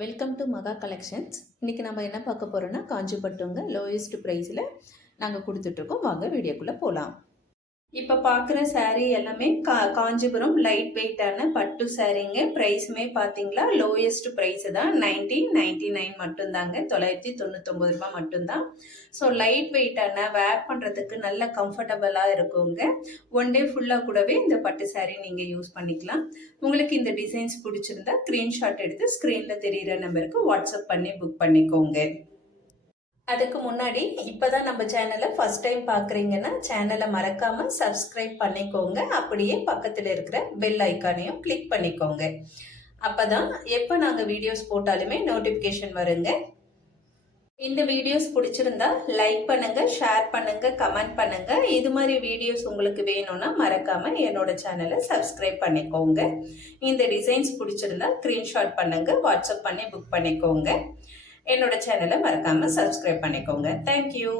Welcome to மகா collections. இன்றைக்கி நம்ம என்ன பார்க்க போகிறோன்னா காஞ்சிபட்டுங்க லோயஸ்ட் ப்ரைஸில் நாங்கள் கொடுத்துட்ருக்கோம். வாங்க வீடியோக்குள்ளே போகலாம். இப்போ பார்க்குற saree எல்லாமே காஞ்சிபுரம் லைட் வெயிட்டான பட்டு சாரீங்க. ப்ரைஸுமே பார்த்தீங்களா லோயஸ்ட் ப்ரைஸு தான். 1999 மட்டும்தாங்க. 999 ரூபாய் மட்டும்தான். ஸோ லைட் வெயிட்டான வேர் பண்ணுறதுக்கு நல்ல கம்ஃபர்டபுளாக இருக்குங்க. ஒன் டே ஃபுல்லாக கூடவே இந்த பட்டு saree நீங்கள் யூஸ் பண்ணிக்கலாம். உங்களுக்கு இந்த டிசைன்ஸ் பிடிச்சிருந்தா ஸ்க்ரீன்ஷாட் எடுத்து ஸ்க்ரீனில் தெரிகிற நம்பருக்கு வாட்ஸ்அப் பண்ணி புக் பண்ணிக்கோங்க. அதுக்கு முன்னாடி இப்போதான் நம்ம சேனலை ஃபர்ஸ்ட் டைம் பார்க்குறீங்கன்னா சேனலை மறக்காமல் சப்ஸ்கிரைப் பண்ணிக்கோங்க. அப்படியே பக்கத்தில் இருக்கிற பெல் ஐக்கானையும் கிளிக் பண்ணிக்கோங்க. அப்போ தான் எப்போ நாங்கள் வீடியோஸ் போட்டாலுமே நோட்டிஃபிகேஷன் வருங்க. இந்த வீடியோஸ் பிடிச்சிருந்தா லைக் பண்ணுங்கள், ஷேர் பண்ணுங்கள், கமெண்ட் பண்ணுங்கள். இது மாதிரி வீடியோஸ் உங்களுக்கு வேணும்னா மறக்காமல் என்னோட சேனலை சப்ஸ்கிரைப் பண்ணிக்கோங்க. இந்த டிசைன்ஸ் பிடிச்சிருந்தா ஸ்க்ரீன்ஷாட் பண்ணுங்கள், வாட்ஸ்அப் பண்ணி புக் பண்ணிக்கோங்க. என்னோட சேனலை மறக்காமல் சப்ஸ்கிரைப் பண்ணிக்கோங்க. தேங்க்யூ.